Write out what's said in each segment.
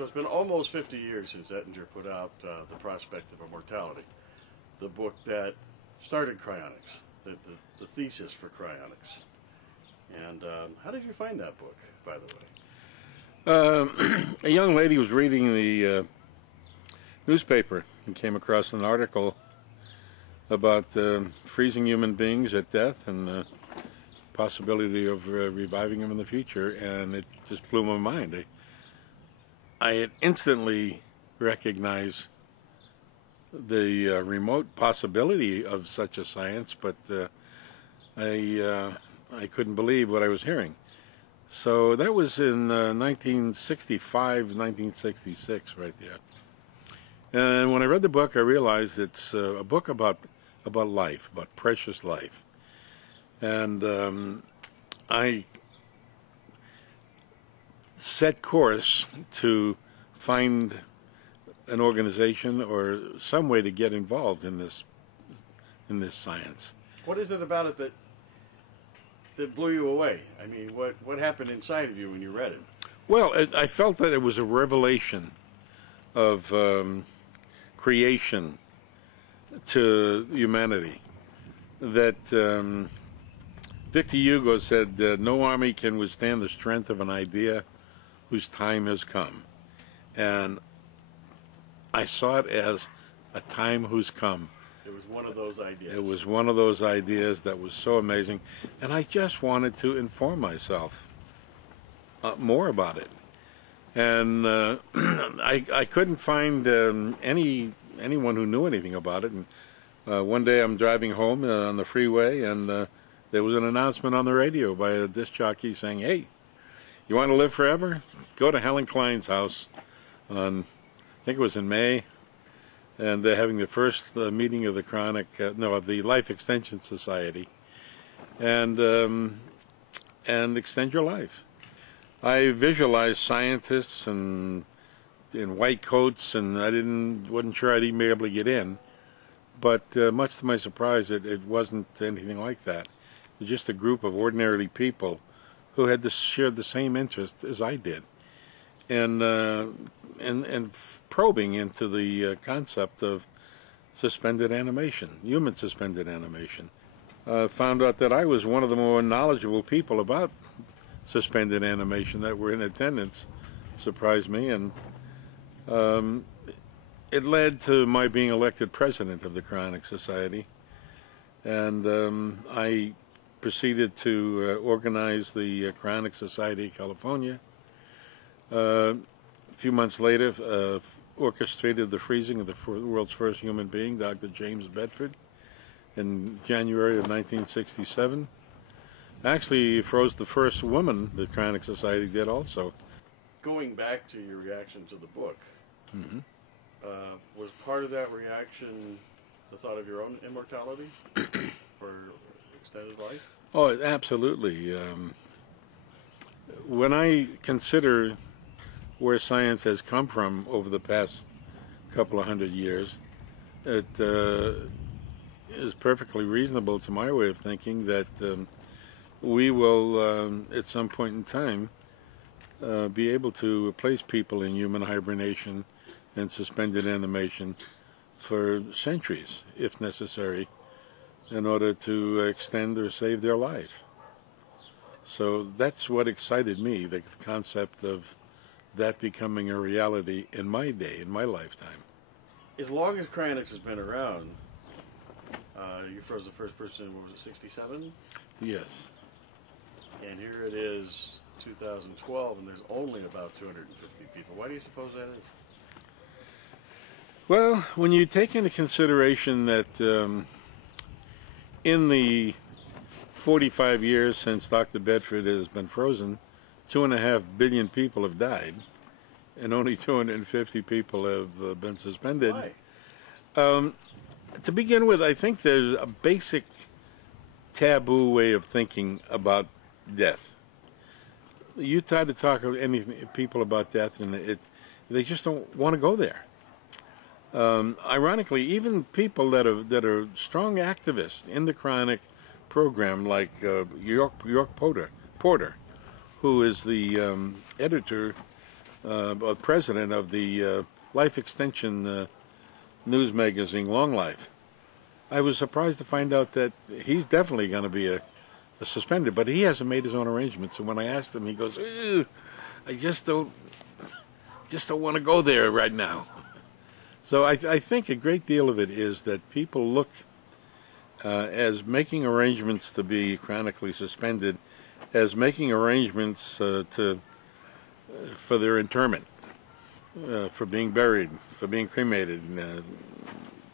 So it's been almost 50 years since Ettinger put out The Prospect of Immortality, the book that started cryonics, the thesis for cryonics. And how did you find that book, by the way? A young lady was reading the newspaper and came across an article about freezing human beings at death and the possibility of reviving them in the future, and it just blew my mind. I had instantly recognized the remote possibility of such a science, but I couldn't believe what I was hearing. So that was in 1965, 1966, right there. And when I read the book, I realized it's a book about life, about precious life. And I set course to find an organization or some way to get involved in this science. What is it about it that blew you away? I mean, what happened inside of you when you read it? Well, I felt that it was a revelation of creation to humanity. That Victor Hugo said, no army can withstand the strength of an idea whose time has come. And I saw it as a time who's come. It was one of those ideas. It was one of those ideas that was so amazing. And I just wanted to inform myself more about it. And I couldn't find anyone who knew anything about it. And one day I'm driving home on the freeway, and there was an announcement on the radio by a disc jockey saying, hey, you want to live forever? Go to Helen Klein's house on, I think it was in May, and they're having the first meeting of of the Life Extension Society, and extend your life. I visualized scientists and in white coats, and I wasn't sure I'd even be able to get in. But much to my surprise, it wasn't anything like that. It was just a group of ordinary people who had shared the same interest as I did, and probing into the concept of suspended animation, human suspended animation. Found out that I was one of the more knowledgeable people about suspended animation that were in attendance. Surprised me, and it led to my being elected president of the Cryonics Society, and I proceeded to organize the Cryonics Society of California. A few months later, orchestrated the freezing of the world's first human being, Dr. James Bedford, in January of 1967. Actually, froze the first woman the Cryonics Society did also. Going back to your reaction to the book, Mm-hmm. Was part of that reaction the thought of your own immortality or extended life? Oh, absolutely. When I consider where science has come from over the past couple of 100 years, it is perfectly reasonable to my way of thinking that we will, at some point in time, be able to place people in human hibernation and suspended animation for centuries, if necessary, in order to extend or save their life. So that's what excited me, the concept of that becoming a reality in my day, in my lifetime. As long as cryonics has been around, you froze the first person, what was it, 67? Yes. And here it is, 2012, and there's only about 250 people. Why do you suppose that is? Well, when you take into consideration that in the 45 years since Dr. Bedford has been frozen, 2.5 billion people have died, and only 250 people have been suspended. Why? To begin with, I think there's a basic taboo way of thinking about death. You try to talk to people about death, and they just don't want to go there. Ironically, even people that are strong activists in the cryonic program, like York Porter, who is the editor president of the life extension news magazine, Long Life. I was surprised to find out that he's definitely going to be a suspended, but he hasn't made his own arrangements. And when I asked him, he goes, "I just don't want to go there right now." So I think a great deal of it is that people look as making arrangements to be chronically suspended, as making arrangements for their interment, for being buried, for being cremated.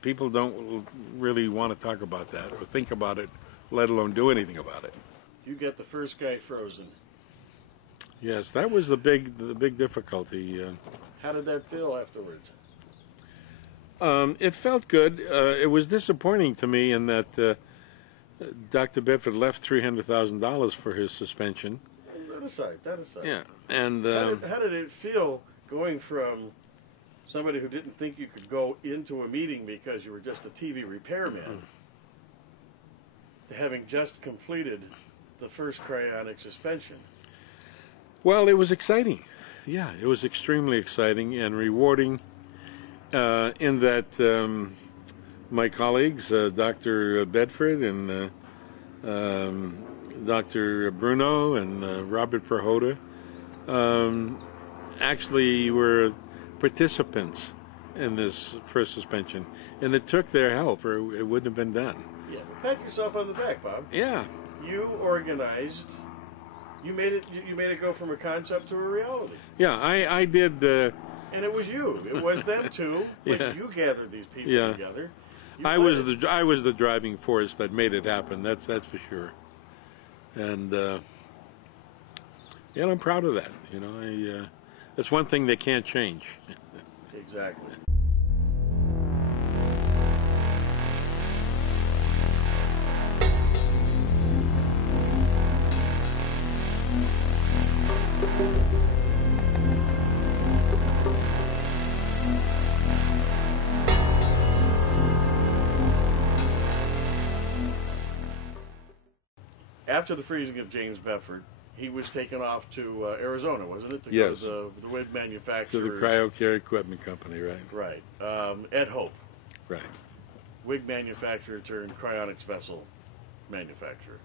People don't really want to talk about that or think about it, let alone do anything about it. You get the first guy frozen. Yes, that was the big difficulty. How did that feel afterwards? It felt good. It was disappointing to me in that Dr. Bedford left $300,000 for his suspension. That aside. Yeah, and how did it feel going from somebody who didn't think you could go into a meeting because you were just a TV repairman to having just completed the first cryonic suspension? Well, it was exciting. Yeah, it was extremely exciting and rewarding in that my colleagues, Dr. Bedford and Dr. Bruno and Robert Perhoda, actually were participants in this first suspension, and it took their help, or it wouldn't have been done. Yeah, pat yourself on the back, Bob. Yeah. You organized. You made it go from a concept to a reality. Yeah, I did. And it was you. It was them too. But Yeah. you gathered these people together. I was the driving force that made it happen. That's for sure. And I'm proud of that. You know, that's one thing they can't change. Exactly. After the freezing of James Bedford, he was taken off to Arizona, wasn't it? To Yes. go to the wig manufacturers. To the Cryo-Care Equipment Company, right? Right. Ed Hope, Right. wig manufacturer turned cryonics vessel manufacturer.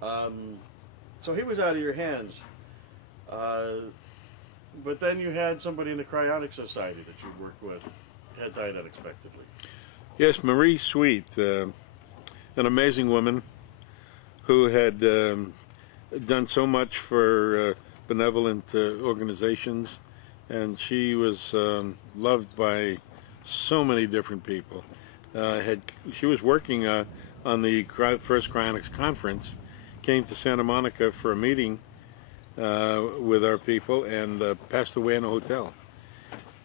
So he was out of your hands. But then you had somebody in the Cryonics Society that you worked with had died unexpectedly. Yes, Marie Sweet, an amazing woman who had done so much for benevolent organizations, and she was loved by so many different people. She was working on the first Cryonics conference, came to Santa Monica for a meeting with our people, and passed away in a hotel.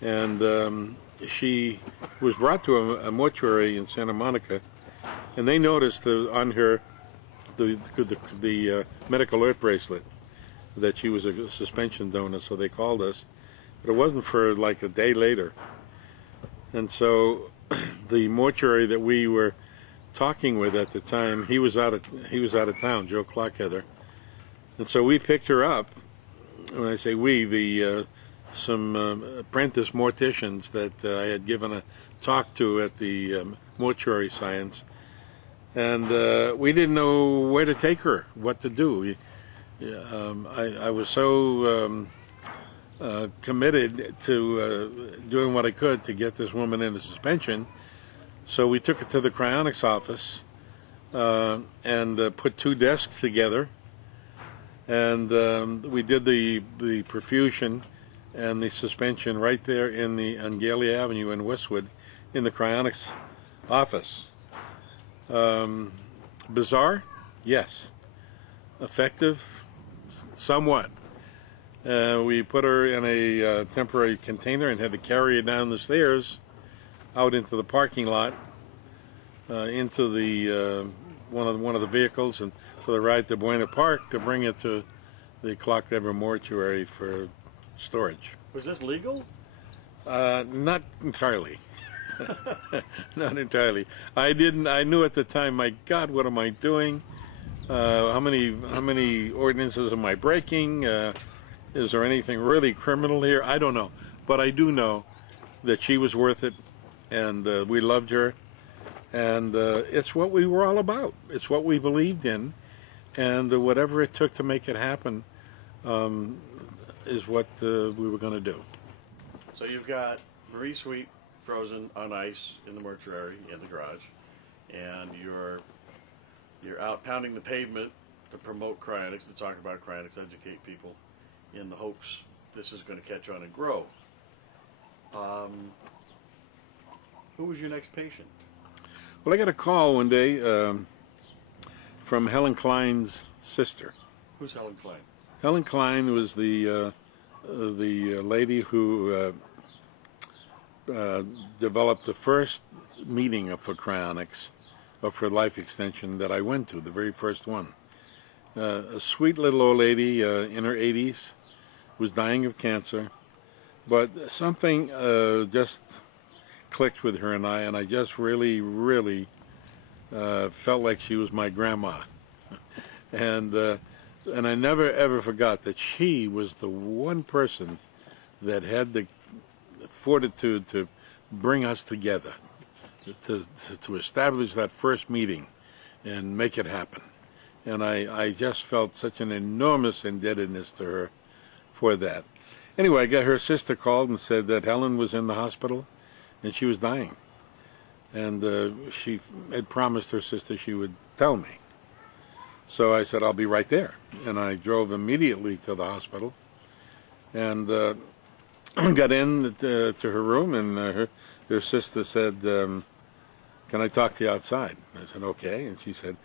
And she was brought to a mortuary in Santa Monica, and they noticed on her the medical alert bracelet that she was a suspension donor, so they called us. But it wasn't for like a day later. And so the mortuary that we were talking with at the time, he was out of town, Joe Clockheather. And so we picked her up. When I say we, some apprentice morticians that I had given a talk to at the mortuary science, and we didn't know where to take her, what to do. I was so committed to doing what I could to get this woman into suspension, so we took her to the cryonics office and put two desks together, and we did the perfusion and the suspension right there on Gailey Avenue in Westwood in the cryonics office. Bizarre? Yes. Effective? Somewhat. We put her in a temporary container and had to carry her down the stairs out into the parking lot, into the one of the vehicles, and for the ride to Buena Park to bring it to the Clockheather mortuary for storage. Was this legal? Not entirely. Not entirely. I knew at the time, my God, what am I doing? How many ordinances am I breaking? Is there anything really criminal here? I don't know. But I do know that she was worth it, and we loved her. And it's what we were all about. It's what we believed in. And whatever it took to make it happen is what we were going to do. So you've got Marie Sweet frozen on ice in the mortuary in the garage, and you're out pounding the pavement to promote cryonics, to talk about cryonics, educate people in the hopes this is going to catch on and grow. Who was your next patient? Well, I got a call one day from Helen Klein's sister. Who's Helen Klein? Helen Klein was the lady who developed the first meeting for cryonics, or for life extension, that I went to, the very first one. A sweet little old lady in her 80s, was dying of cancer, but something just clicked with her and I just really, really felt like she was my grandma. And I never ever forgot that she was the one person that had the fortitude to bring us together, to establish that first meeting and make it happen. And I just felt such an enormous indebtedness to her for that. Anyway, her sister called and said that Helen was in the hospital and she was dying. And she had promised her sister she would tell me. So I said, I'll be right there. And I drove immediately to the hospital and got in to her room, and her sister said, can I talk to you outside? I said, okay. And she said,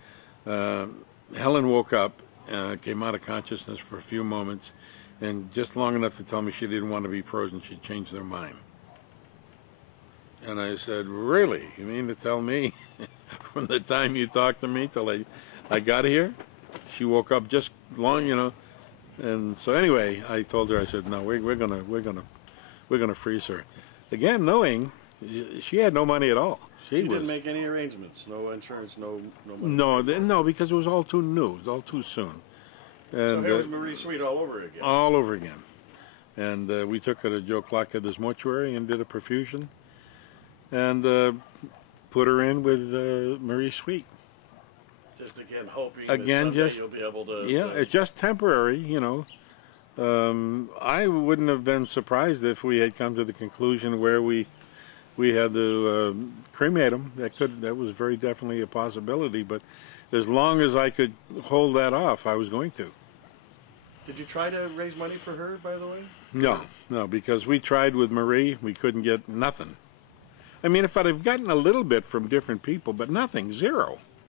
Helen woke up, came out of consciousness for a few moments, and just long enough to tell me she didn't want to be frozen. She'd changed her mind. And I said, really? You mean to tell me from the time you talked to me till I got here? She woke up just long, you know. And so anyway, I told her, I said, no, we're gonna freeze her. Again, knowing she had no money at all. She didn't make any arrangements, no insurance, no money. No, because it was all too new. It was all too soon. And, so here was Marie Sweet all over again. All over again. And we took her to Joe Clockett's mortuary and did a perfusion, and put her in with Marie Sweet. Just again hoping again, that someday you'll be able to... Yeah, it's just temporary, you know. I wouldn't have been surprised if we had come to the conclusion where we had to cremate them. That was very definitely a possibility, but as long as I could hold that off, I was going to. Did you try to raise money for her, by the way? No, because we tried with Marie, we couldn't get nothing. I mean, if I'd have gotten a little bit from different people, but nothing, zero.